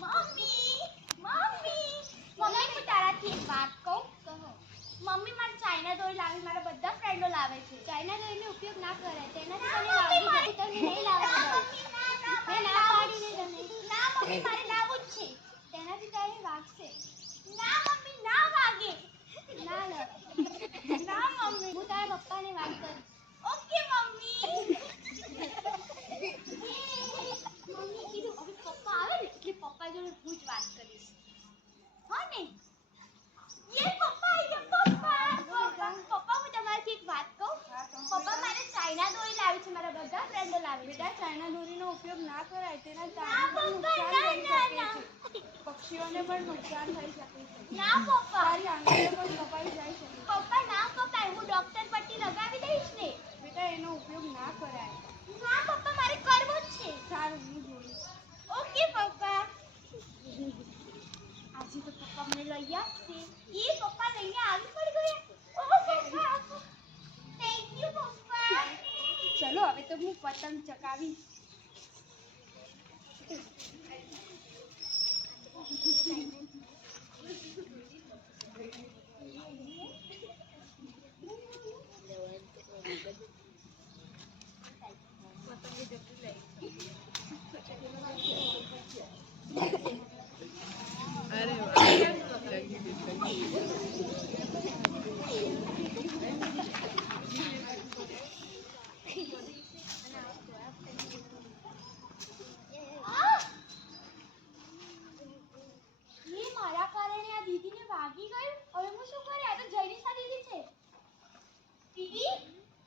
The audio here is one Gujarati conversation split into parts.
મમ્મી મમ્મી મમ્મી હું તારાથી એક વાત કહું. મમ્મી મારે ચાઇના દોરી લાવી, મારા બધા ફ્રેન્ડો લાવે છે. ચાઇના દોરીનો ઉપયોગ ના કરાય, તેનાથી તને વાગી જાય. તને નહીં લાવવા મેં ના પાડી દે તને. ના મમ્મી મારે લાવવું જ છે. તેનાથી તને વાગશે. ના મમ્મી ના વાગે. ના ના મમ્મી હું તારા પપ્પાને વાત કરીશ. Okay mummy. મમ્મી કીધું હવે પપ્પા આવે ને એટલે પપ્પા જોડે હું જ વાત કરીશ. હા ને યે પપ્પા આવી ગયા. પપ્પા હું તમારાથી એક વાત કહું. પપ્પા મારે ચાઇના દોરી લાવી છે, મારા બધા ફ્રેન્ડો લાવે છે. બેટા ચાઇના દોરીનો ઉપયોગ ના કરાય, તેનાથી ના પપ્પા ના. પક્ષીઓને પણ નુકસાન થઈ શકે છે. ના પપ્પા તારી આંગળીઓ પણ કપાઈ જાય છે. પપ્પા ના કપાય, હું ડોક્ટર પટ્ટી લગાવી દઈશ ને. બેટા એનો ઉપયોગ ના કરાય. ના પપ્પા મારે કરવું જ છે. સારું હું જોઈશ. ઓકે પપ્પા. આજે તો પપ્પા મને લઈ આપશે. એ પપ્પા લઈને આવી પડી ગયા. ઓ પપ્પા થેન્ક યુ પપ્પા. ચલો હવે તો હું પતંગ ચકાવીશ. મારા કારણે આ દીદીને વાગી ગયું. હવે હું શું કરે? આ તો જયનીશા દીદી છે. દીદી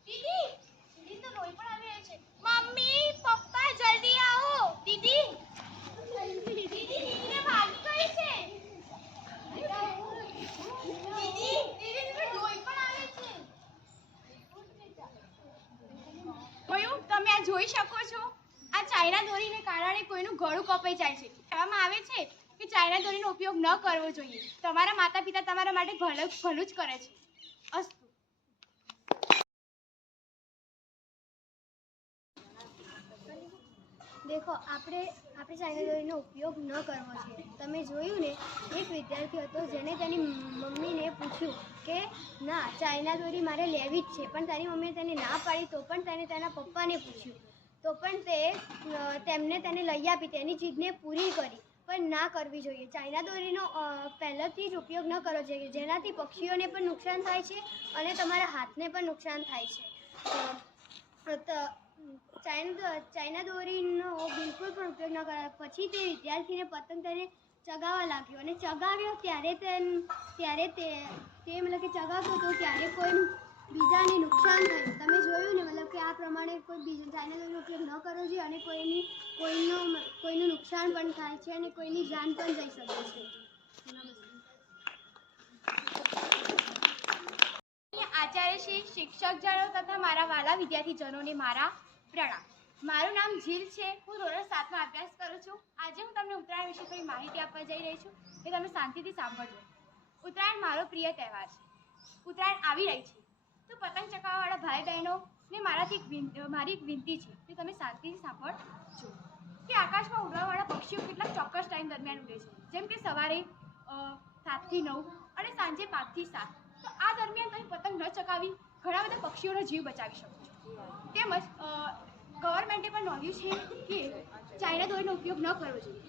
દીદી દીદી તો રોઈ પણ આવી રહી છે. મમ્મી પપ્પા જલ્દી આવો. દીદી દીદીને વાગી ગઈ છે. દીદી રોઈ પણ આવે છે. જોયું તમે આ જોઈ શકો છો. આ ચાઇના દોરીને કારણે કોઈનું ગળું કપાઈ જાય છે. કહેવામાં આવે છે કે ચાઇના દોરીનો ઉપયોગ ન કરવો જોઈએ. તમારા માતા પિતા તમારા માટે ભલું જ કરે છે. અસ્તુ. દેખો આપણે ચાઇના દોરીનો ઉપયોગ ન કરવો જોઈએ. તમે જોયું ને, એક વિદ્યાર્થી હતો જેણે તેની મમ્મીને પૂછ્યું કે ના ચાઇના દોરી મારે લેવી જ છે, પણ તારી મમ્મીએ તેને ના પાડી તો પણ તેને તેના પપ્પાને પૂછ્યું તો પણ તેને લઈ આપી, તેની જીદને પૂરી કરી. પણ ના કરવી જોઈએ. ચાઇના દોરીનો પહેલેથી જ ઉપયોગ ન કરવો જોઈએ, જેનાથી પક્ષીઓને પણ નુકસાન થાય છે અને તમારા હાથને પણ નુકસાન થાય છે. ચાઇના દોરીનો બિલકુલ પણ ઉપયોગ ન કરાય. પછી તે વિદ્યાર્થીને પતંગ તેને ચગાવવા લાગ્યો અને ચગાવ્યો ત્યારે તે મતલબ કે ચગાવતો હતો ત્યારે કોઈ બીજાને નુકસાન થયું. તમે જોયું ને, મતલબ કે આ પ્રમાણે કોઈ બીજા ચાઇના દોરીનો ઉપયોગ ન કરવો જોઈએ અને કોઈનું નુકસાન પણ થાય છે અને કોઈની જાન પણ જઈ શકે છે. આચાર્ય શ્રી, શિક્ષકજનો તથા મારા વાલા વિદ્યાર્થીજનોને મારા પ્રણામ. મારું નામ જીલ છે. હું ધોરણ 7માં અભ્યાસ કરું છું. આજે હું તમને ઉત્તરાયણ વિશે થોડી માહિતી આપવા જઈ રહી છું એ તમે શાંતિથી સાંભળજો. ઉત્તરાયણ મારો પ્રિય તહેવાર છે. ઉત્તરાયણ આવી રહી છે તો પતંગ ચગાવવાવાળા ભાઈ બહેનોને મારી એક વિનંતી છે કે તમે શાંતિથી સાંભળજો કે આકાશમાં ઉડવાવાળા પક્ષીઓ કેટલાક ચોક્કસ ટાઈમ દરમિયાન ઉડે છે, જેમ કે સવારે 7 થી 9 અને સાંજે 5 થી 7. તો આ દરમિયાન તમે પતંગ ન ચગાવી ઘણા બધા પક્ષીઓનો જીવ બચાવી શકો છો. તેમજ ગવર્મેન્ટે પણ નોંધ્યું છે કે ચાઇના દોરીનો ઉપયોગ ન કરવો જોઈએ.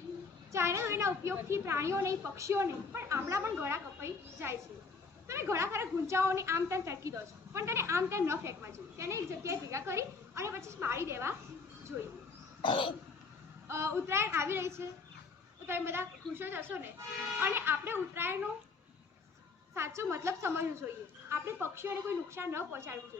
ચાઇના દોરીના ઉપયોગથી પ્રાણીઓ નહીં પક્ષીઓ નહીં પણ આપણા પણ ગળા કપાઈ જાય છે. તમે ઘણા ખરા ગુંચાઓને આમ તેમ ફેંકી દો છો, પણ તેને આમ તેમ ન ફેંકવા જોઈએ. તેને એક જગ્યાએ ભેગા કરી અને પછી બાળી દેવા જોઈએ. ઉત્તરાયણ આવી રહી છે તો તમે બધા ખુશ જ હશો ને. અને આપણે ઉત્તરાયણનો સાચો મતલબ સમજવો જોઈએ. આપણે પક્ષીઓને કોઈ નુકસાન ન પહોંચાડવું જોઈએ.